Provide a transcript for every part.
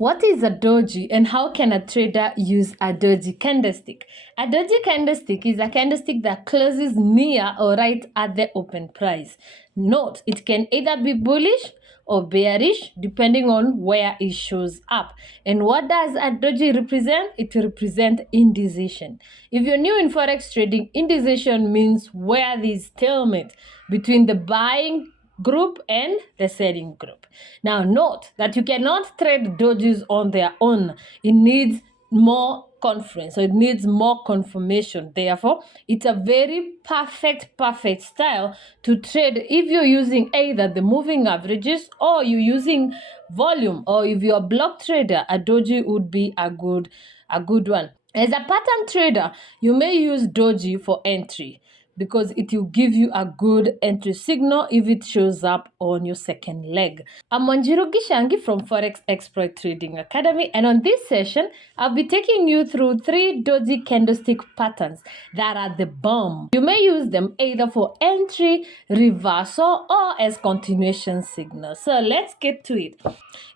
What is a doji and how can a trader use a doji candlestick? A doji candlestick is a candlestick that closes near or right at the open price. Note, it can either be bullish or bearish depending on where it shows up. And what does a doji represent? It represents indecision. If you're new in forex trading, indecision means where there is stalemate between the buying group and the selling group. Now note that you cannot trade dojis on their own. It needs more conference, so it needs more confirmation. Therefore, it's a very perfect style to trade if you're using either the moving averages or you're using volume, or if you're a block trader, a doji would be a good one. As a pattern trader, you may use doji for entry, because it will give you a good entry signal if it shows up on your second leg. I'm Wanjiru Gishangi from Forex Exploit Trading Academy, and on this session, I'll be taking you through 3 doji candlestick patterns that are the bomb. You may use them either for entry, reversal, or as continuation signals. So let's get to it.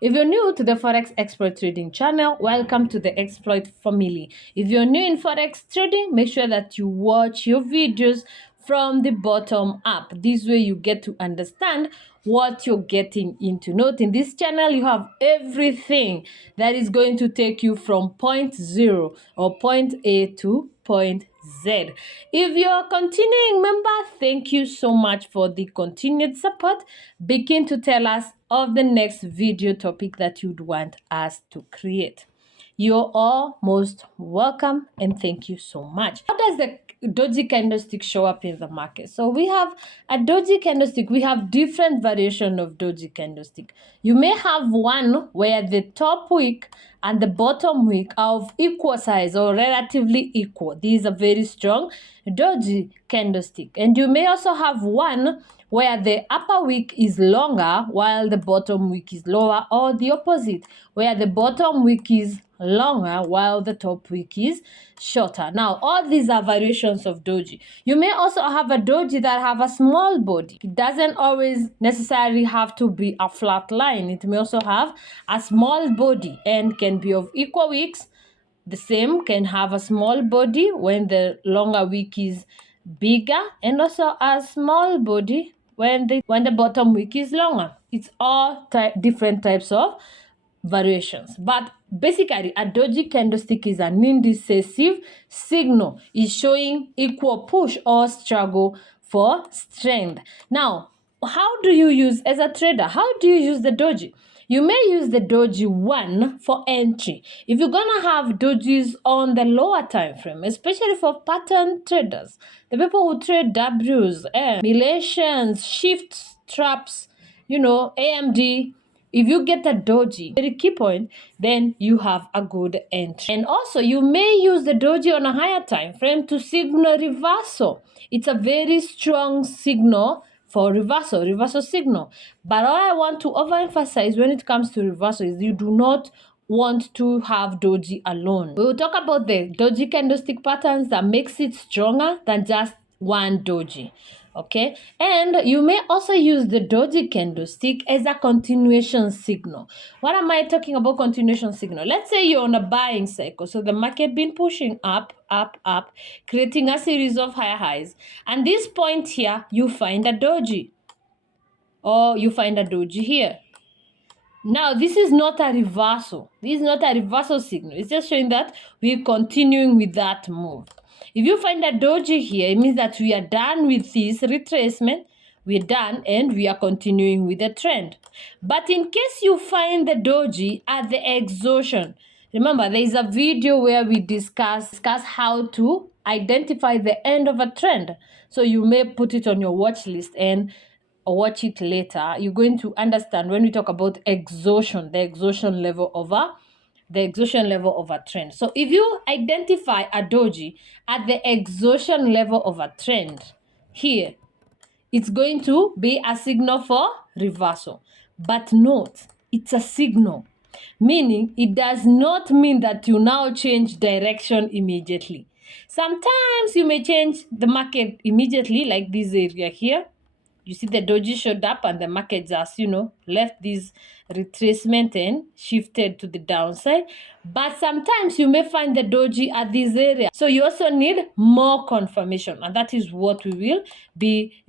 If you're new to the Forex Exploit Trading channel, welcome to the Exploit family. If you're new in Forex trading, make sure that you watch your videos from the bottom up. This way you get to understand what you're getting into. Note, in this channel, you have everything that is going to take you from point 0 or point A to point Z. If you're a continuing member, thank you so much for the continued support. Begin to tell us of the next video topic that you'd want us to create. You're all most welcome and thank you so much. How does the doji candlestick show up in the market? So we have a doji candlestick. We have different variation of doji candlestick. You may have one where the top wick and the bottom wick are of equal size or relatively equal. This is a very strong doji candlestick. And you may also have one where the upper wick is longer while the bottom wick is lower, or the opposite, where the bottom wick is longer while the top wick is shorter. Now, all these are variations of doji. You may also have a doji that have a small body. It doesn't always necessarily have to be a flat line. It may also have a small body and can be of equal wicks. The same can have a small body when the longer wick is bigger, and also a small body when the bottom wick is longer. It's all different types of variations. But basically, a doji candlestick is an indecisive signal. It's showing equal push or struggle for strength. Now, how do you use, as a trader, how do you use the doji? You may use the doji 1 for entry. If you're going to have dojis on the lower time frame, especially for pattern traders, the people who trade W's, millennials, shifts, traps, AMD, if you get a doji, very key point, then you have a good entry. And also, you may use the doji on a higher time frame to signal reversal. It's a very strong signal for reversal signal. But all I want to overemphasize when it comes to reversal is you do not want to have doji alone. We will talk about the doji candlestick patterns that makes it stronger than just one doji. Okay, and you may also use the doji candlestick as a continuation signal. What am I talking about continuation signal? Let's say you're on a buying cycle, so the market been pushing up, creating a series of higher highs, and this point here you find a doji, or you find a doji here. Now, this is not a reversal. This is not a reversal signal. It's just showing that we're continuing with that move. If you find a doji here, it means that we are done with this retracement. We're done and we are continuing with the trend. But in case you find the doji at the exhaustion, remember there is a video where we discuss how to identify the end of a trend. So you may put it on your watch list and watch it later. You're going to understand when we talk about exhaustion, the exhaustion level of a trend. So if you identify a doji at the exhaustion level of a trend here, it's going to be a signal for reversal. But note, it's a signal, meaning it does not mean that you now change direction immediately. Sometimes you may change the market immediately, like this area here, You see the doji showed up and the market just, left this retracement and shifted to the downside. But sometimes you may find the doji at this area. So you also need more confirmation. And that is what we will be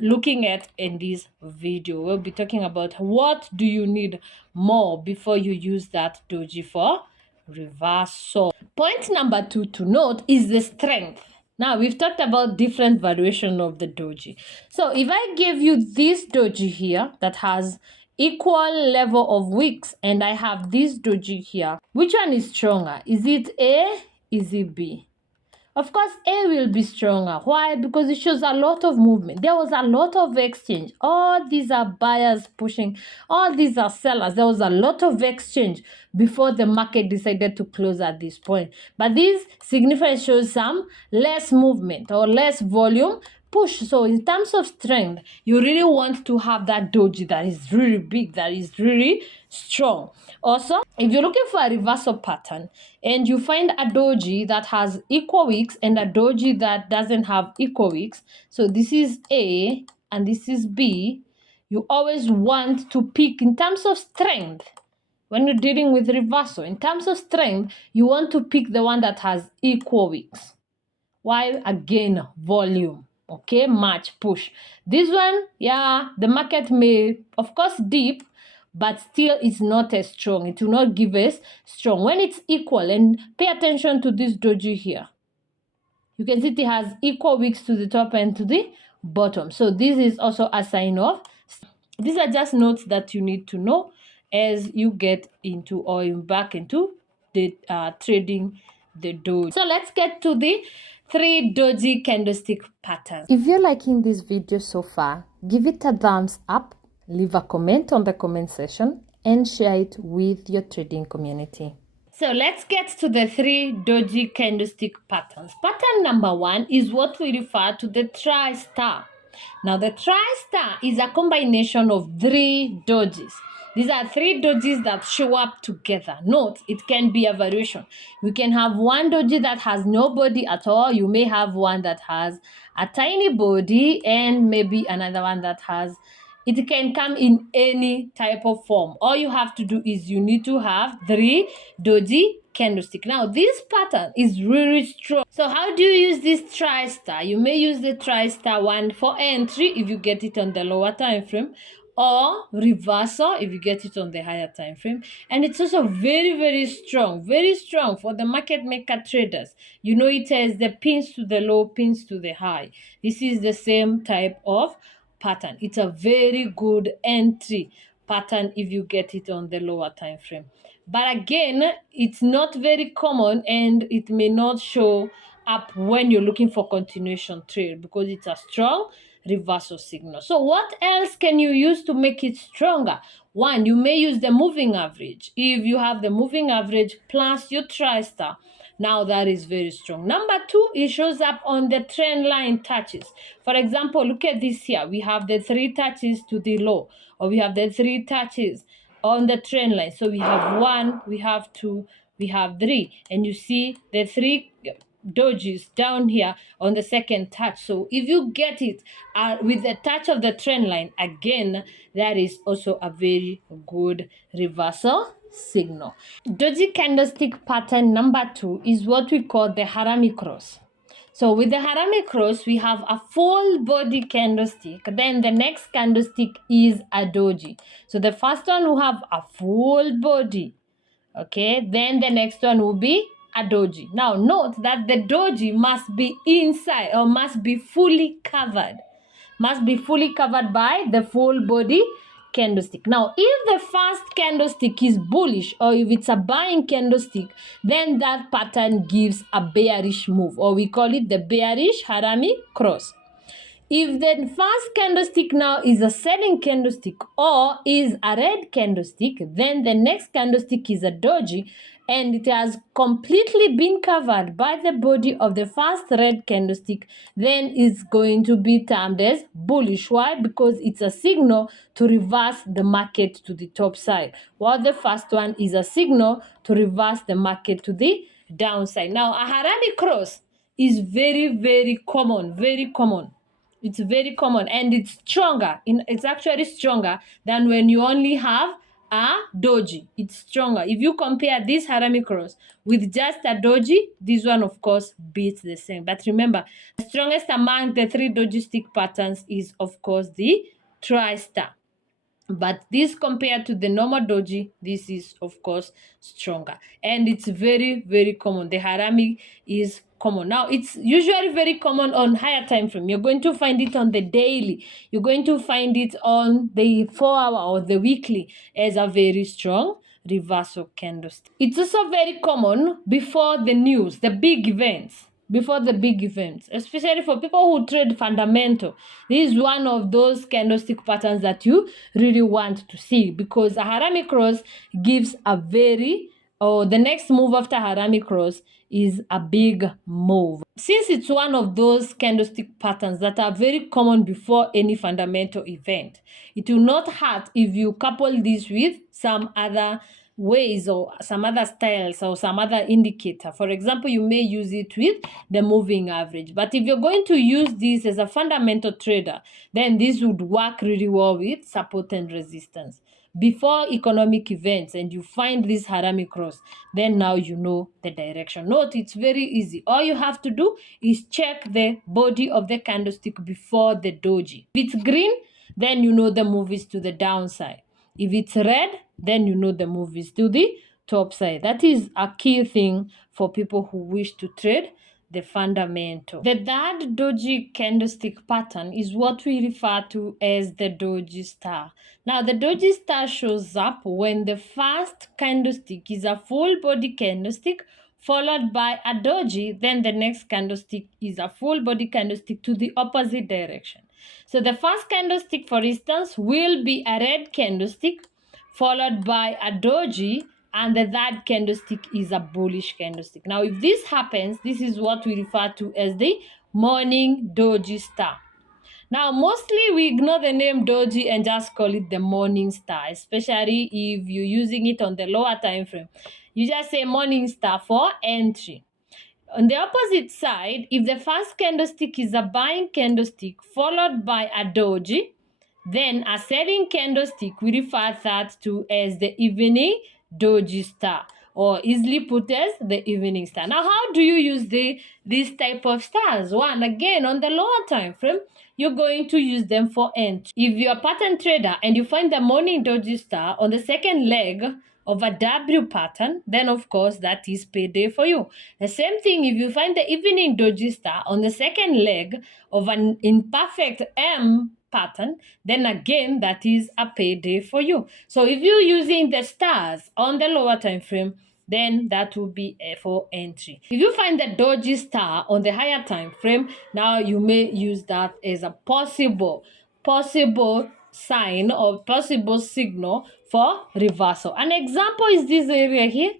looking at in this video. We'll be talking about what do you need more before you use that doji for reversal. Point number 2 to note is the strength. Now, we've talked about different variation of the doji. So if I give you this doji here that has equal level of wicks and I have this doji here, which one is stronger? Is it A? Is it B? Of course, A will be stronger. Why? Because it shows a lot of movement. There was a lot of exchange. All these are buyers pushing. All these are sellers. There was a lot of exchange before the market decided to close at this point. But this signifies shows some less movement or less volume push. So in terms of strength, you really want to have that doji that is really big, that is really strong. Also, if you're looking for a reversal pattern and you find a doji that has equal wicks and a doji that doesn't have equal wicks, so this is A and this is B, you always want to pick in terms of strength. When you're dealing with reversal, in terms of strength, you want to pick the one that has equal wicks. Why? Again, volume. Okay, match, push. This one, yeah, the market may, of course, dip, but still it's not as strong. It will not give us strong. When it's equal, and pay attention to this doji here. You can see it has equal wicks to the top and to the bottom. So this is also a sign of, these are just notes that you need to know as you get into or back into the trading the doji. So let's get to the 3 doji candlestick patterns. If you're liking this video so far, give it a thumbs up, leave a comment on the comment section, and share it with your trading community. So let's get to the 3 doji candlestick patterns. Pattern number 1 is what we refer to the tri-star. Now the tri-star is a combination of 3 dojis. These are 3 dojis that show up together. Note, it can be a variation. You can have one doji that has no body at all. You may have one that has a tiny body and maybe another one that has, it can come in any type of form. All you have to do is you need to have 3 doji candlestick. Now this pattern is really strong. So how do you use this tri-star? You may use the tri-star one for entry if you get it on the lower time frame, or reversal if you get it on the higher time frame. And it's also very strong for the market maker traders. You know, it has the pins to the low, pins to the high. This is the same type of pattern. It's a very good entry pattern if you get it on the lower time frame. But again, it's not very common and it may not show up when you're looking for continuation trade because it's a strong reversal signal. So what else can you use to make it stronger? One, you may use the moving average. If you have the moving average plus your tri-star, now that is very strong. Number 2, it shows up on the trend line touches. For example, look at this here. We have the 3 touches to the low, or we have the 3 touches on the trend line. So we have 1, we have 2, we have 3. And you see the 3 dojis down here on the second touch. So if you get it with the touch of the trend line, again, that is also a very good reversal signal. Doji candlestick pattern number 2 is what we call the Harami Cross. So with the Harami Cross, we have a full body candlestick. Then the next candlestick is a doji. So the first one will have a full body. Okay, then the next one will be a doji. Now note that the doji must be inside or must be fully covered. Must be fully covered by the full body candlestick. Now, if the first candlestick is bullish or if it's a buying candlestick, then that pattern gives a bearish move, or we call it the bearish Harami Cross. If the first candlestick now is a selling candlestick or is a red candlestick, then the next candlestick is a doji and it has completely been covered by the body of the first red candlestick, then it's going to be termed as bullish. Why? Because it's a signal to reverse the market to the top side, while the first one is a signal to reverse the market to the downside. Now, a Harami cross is very common, It's very common, and it's stronger. It's actually stronger than when you only have a doji. It's stronger. If you compare this Harami Cross with just a doji, this one, of course, beats the same. But remember, the strongest among the 3 doji stick patterns is, of course, the tri-star. But this, compared to the normal doji, this is, of course, stronger, and it's very, very common. The harami is common. Now, it's usually very common on higher time frame. You're going to find it on the daily, you're going to find it on the 4-hour or the weekly as a very strong reversal candlestick. It's also very common before the news, the big events. Before the big events, especially for people who trade fundamental. This is one of those candlestick patterns that you really want to see, because a Harami Cross gives a very, the next move after Harami Cross is a big move. Since it's one of those candlestick patterns that are very common before any fundamental event, it will not hurt if you couple this with some other ways or some other styles or some other indicator. For example, you may use it with the moving average. But if you're going to use this as a fundamental trader, then this would work really well with support and resistance. Before economic events and you find this Harami Cross, then now you know the direction. Note, it's very easy. All you have to do is check the body of the candlestick before the doji. If it's green, then you know the move is to the downside. If it's red, then you know the move is to the top side. That is a key thing for people who wish to trade the fundamental. The third doji candlestick pattern is what we refer to as the doji star. Now, the doji star shows up when the first candlestick is a full body candlestick followed by a doji, then the next candlestick is a full body candlestick to the opposite direction. So the first candlestick, for instance, will be a red candlestick followed by a doji, and the third candlestick is a bullish candlestick. Now, if this happens, this is what we refer to as the morning doji star. Now, mostly we ignore the name doji and just call it the morning star, especially if you're using it on the lower time frame. You just say morning star for entry. On the opposite side, if the first candlestick is a buying candlestick followed by a doji, then a selling candlestick, we refer that to as the evening doji star, or easily put as the evening star. Now, how do you use this type of stars? One, again, on the lower time frame, you're going to use them for entry. If you're a pattern trader and you find the morning doji star on the second leg of a W pattern, then of course that is payday for you. The same thing if you find the evening doji star on the second leg of an imperfect M pattern, then again that is a payday for you. So if you're using the stars on the lower time frame, then that will be for entry. If you find the doji star on the higher time frame, now you may use that as a possible sign or possible signal for reversal. An example is this area here.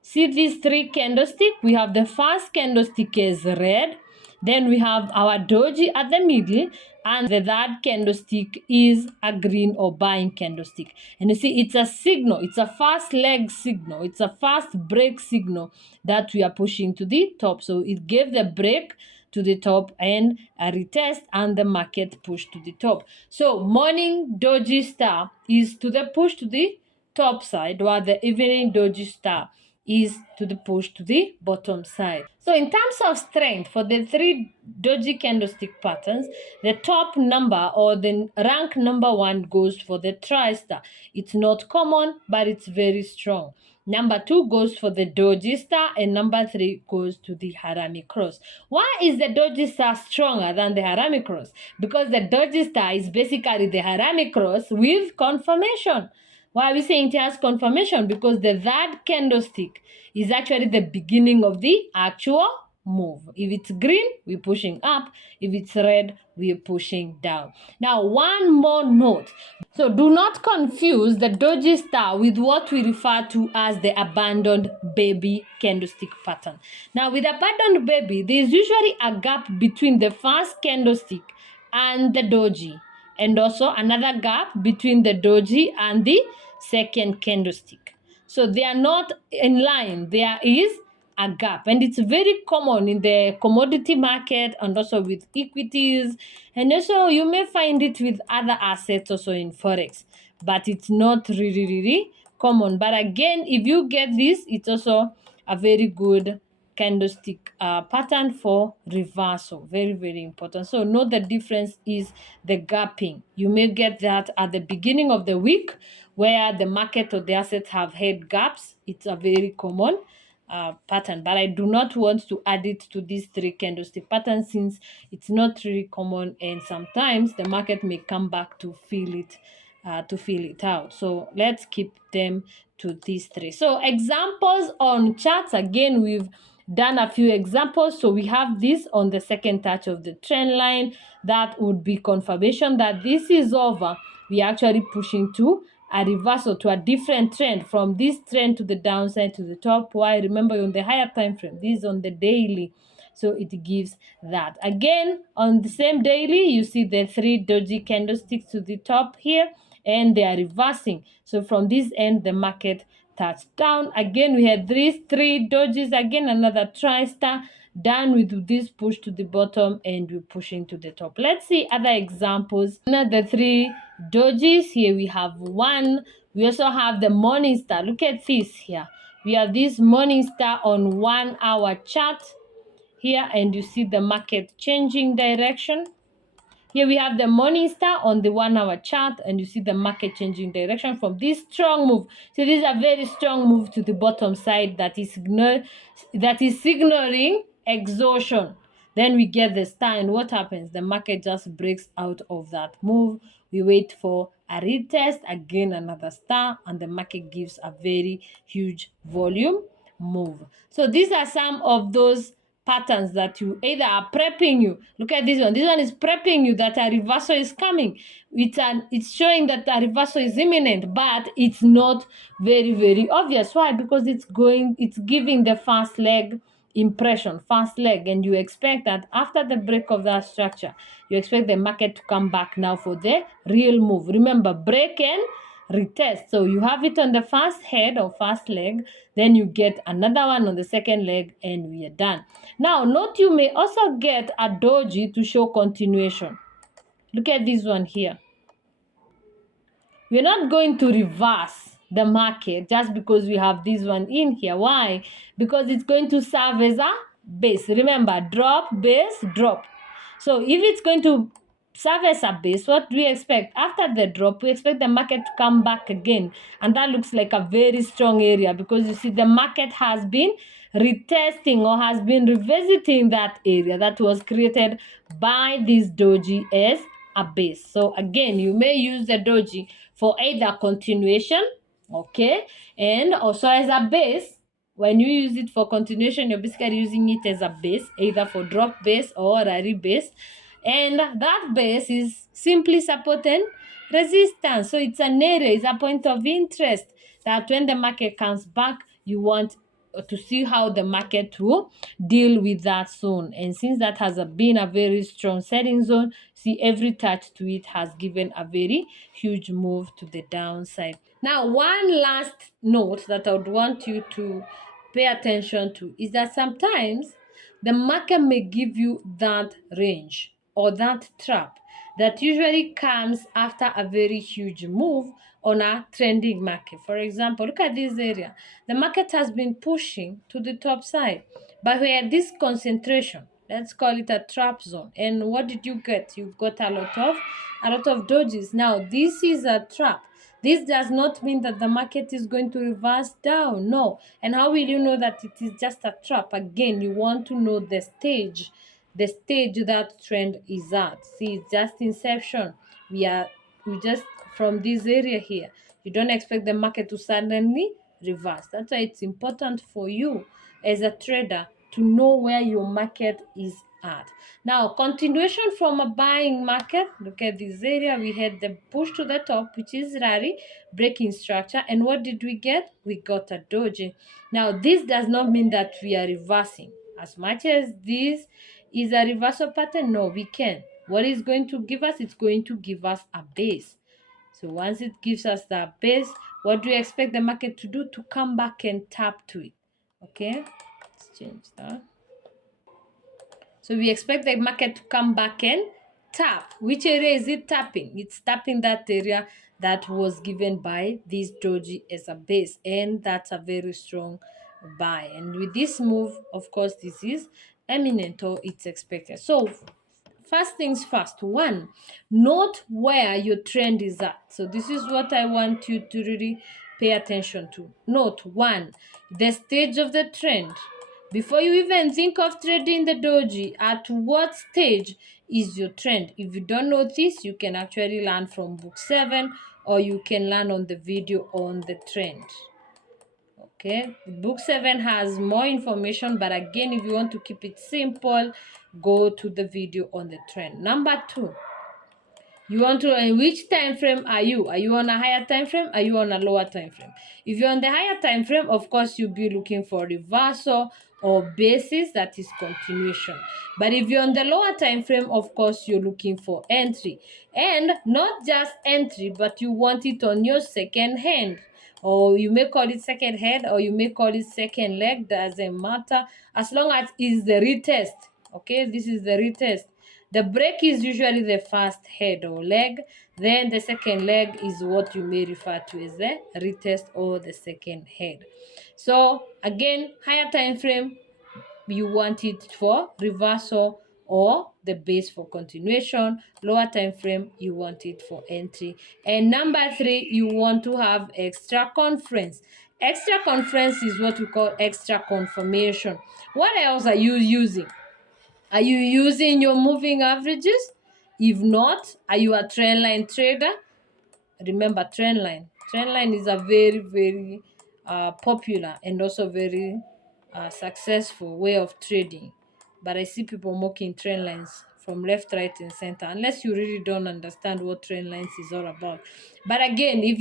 See these 3 candlesticks? We have the first candlestick as red, then we have our doji at the middle, and the third candlestick is a green or buying candlestick. And you see, it's a signal. It's a first leg signal. It's a first break signal that we are pushing to the top. So it gave the break to the top and a retest, and the market push to the top. So morning doji star is to the push to the top side, while the evening doji star is to the push to the bottom side. So in terms of strength, for the 3 doji candlestick patterns, the top number or the rank number 1 goes for the tri-star. It's not common, but it's very strong. Number 2 goes for the doji star, and number 3 goes to the Harami Cross. Why is the doji star stronger than the Harami Cross? Because the doji star is basically the Harami Cross with confirmation. Why are we saying it has confirmation? Because the third candlestick is actually the beginning of the actual move. If it's green, we're pushing up. If it's red, we're pushing down. Now, one more note. So do not confuse the doji star with what we refer to as the abandoned baby candlestick pattern. Now, with abandoned baby, there's usually a gap between the first candlestick and the doji, and also another gap between the doji and the second candlestick. So they are not in line. There is a gap, and it's very common in the commodity market and also with equities, and also you may find it with other assets also in forex, but it's not really common. But again, if you get this, it's also a very good candlestick pattern for reversal. Very important. So note the difference is the gapping. You may get that at the beginning of the week where the market or the assets have had gaps. It's a very common pattern, but I do not want to add it to these three candlestick patterns since it's not really common, and sometimes the market may come back to fill it out. So let's keep them to these three. So examples on charts, again, we've done a few examples. So we have this on the second touch of the trend line. That would be confirmation that this is over. We are actually pushing to a reversal, to a different trend, from this trend to the downside to the top. Why? Remember, on the higher time frame, this is on the daily, so it gives that. Again, on the same daily, you see the three doji candlesticks to the top here, and they are reversing. So from this end, the market touched down. Again, we had these three dojis, again another tri-star, done with this push to the bottom, and we're pushing to the top. Let's see other examples. Another three dojis. Here we have one. We also have the morning star. Look at this here. We have this morning star on 1 hour chart here, and you see the market changing direction. Here we have the morning star on the 1 hour chart, and you see the market changing direction from this strong move. So this is a very strong move to the bottom side that is signaling exhaustion. Then we get the star, and what happens? The market just breaks out of that move. We wait for a retest, again another star, and the market gives a very huge volume move. So these are some of those patterns that you either are prepping you. Look at this one. This one is prepping you that a reversal is coming. It's showing that a reversal is imminent, but it's not very obvious. Why? Because it's giving the first leg impression, first leg, and you expect that after the break of that structure, you expect the market to come back now for the real move. Remember, break and retest. So you have it on the first head or first leg, then you get another one on the second leg, and we are done. Now note, you may also get a doji to show continuation. Look at this one here. We're not going to reverse the market just because we have this one in here. Why? Because it's going to serve as a base. Remember, drop, base, drop. So if it's going to serve as a base, what do we expect? After the drop, we expect the market to come back again. And that looks like a very strong area, because you see the market has been retesting or has been revisiting that area that was created by this doji as a base. So again, you may use the doji for either continuation, okay, and also as a base. When you use it for continuation, you're basically using it as a base, either for drop base or a rebase. And that base is simply support and resistance. So it's an area, it's a point of interest that when the market comes back, you want to see how the market will deal with that zone. And since that has been a very strong selling zone, see, every touch to it has given a very huge move to the downside. Now, one last note that I would want you to pay attention to is that sometimes the market may give you that range or that trap that usually comes after a very huge move on a trending market. For example, look at this area. The market has been pushing to the top side, but where this concentration, let's call it a trap zone. And what did you get? You got a lot of dojis. Now, this is a trap. This does not mean that the market is going to reverse down. No. And how will you know that it is just a trap? Again, you want to know the stage that trend is at. See, it's just inception. We just from this area here. You don't expect the market to suddenly reverse. That's why it's important for you as a trader to know where your market is at. Now, continuation from a buying market. Look at this area. We had the push to the top, which is rally, breaking structure. And what did we get? We got a doji. Now, this does not mean that we are reversing. As much as this is a reversal pattern, no, we can. What is going to give us? It's going to give us a base. So once it gives us that base, what do you expect the market to do? To come back and tap to it. Okay? Let's change that. So we expect the market to come back and tap. Which area is it tapping? It's tapping that area that was given by this doji as a base, and that's a very strong buy. And with this move, of course, this is eminent, or it's expected. So first things first, one, note where your trend is at. So this is what I want you to really pay attention to. Note one, the stage of the trend. Before you even think of trading the doji, at what stage is your trend? If you don't know this, you can actually learn from book 7, or you can learn on the video on the trend. Okay, book 7 has more information, but again, if you want to keep it simple, go to the video on the trend. Number 2, you want to, in which time frame are you? Are you on a higher time frame? Are you on a lower time frame? If you're on the higher time frame, of course, you'll be looking for reversal or basis, that is continuation. But if you're on the lower time frame, of course, you're looking for entry. And not just entry, but you want it on your second hand. Or you may call it second head, or you may call it second leg, doesn't matter, as long as it's the retest. Okay, this is the retest. The break is usually the first head or leg. Then the second leg is what you may refer to as the retest or the second head. So again, higher time frame, you want it for reversal or the base for continuation. Lower time frame, you want it for entry. And number 3, you want to have extra conference. Extra conference is what we call extra confirmation. What else are you using? Are you using your moving averages? If not, are you a trend line trader? Remember, trend line. Trend line is a very, very popular and also very successful way of trading. But I see people mocking trend lines from left, right, and center, unless you really don't understand what trend lines is all about. But again, if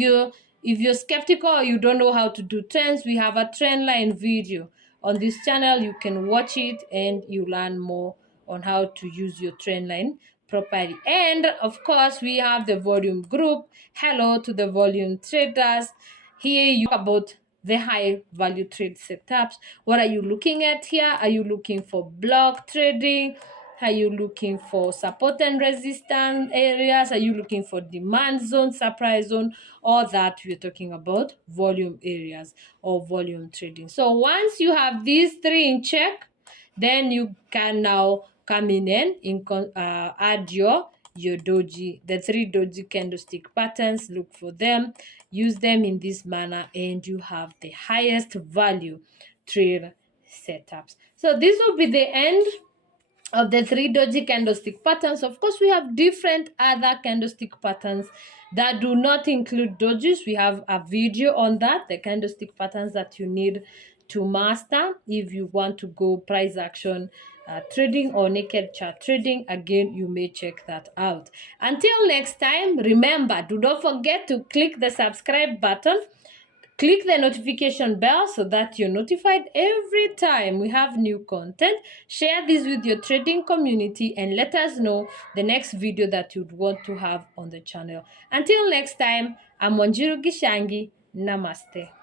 you're skeptical or you don't know how to do trends, we have a trend line video on this channel. You can watch it and you learn more on how to use your trend line properly. And of course, we have the volume group. Hello to the volume traders. Here you talk about the high value trade setups. What are you looking at here? Are you looking for block trading? Are you looking for support and resistance areas? Are you looking for demand zone, supply zone? All that we're talking about volume areas or volume trading. So once you have these 3 in check, then you can now come in and add your doji, the 3 doji candlestick patterns. Look for them, use them in this manner, and you have the highest value trade setups. So this will be the end of the 3 doji candlestick patterns. Of course, we have different other candlestick patterns that do not include dojis. We have a video on that, the candlestick patterns that you need to master if you want to go price action trading or naked chart trading. Again, you may check that out. Until next time, remember, do not forget to click the subscribe button. Click the notification bell so that you're notified every time we have new content. Share this with your trading community and let us know the next video that you'd want to have on the channel. Until next time, I'm Wanjiru Gishangi. Namaste.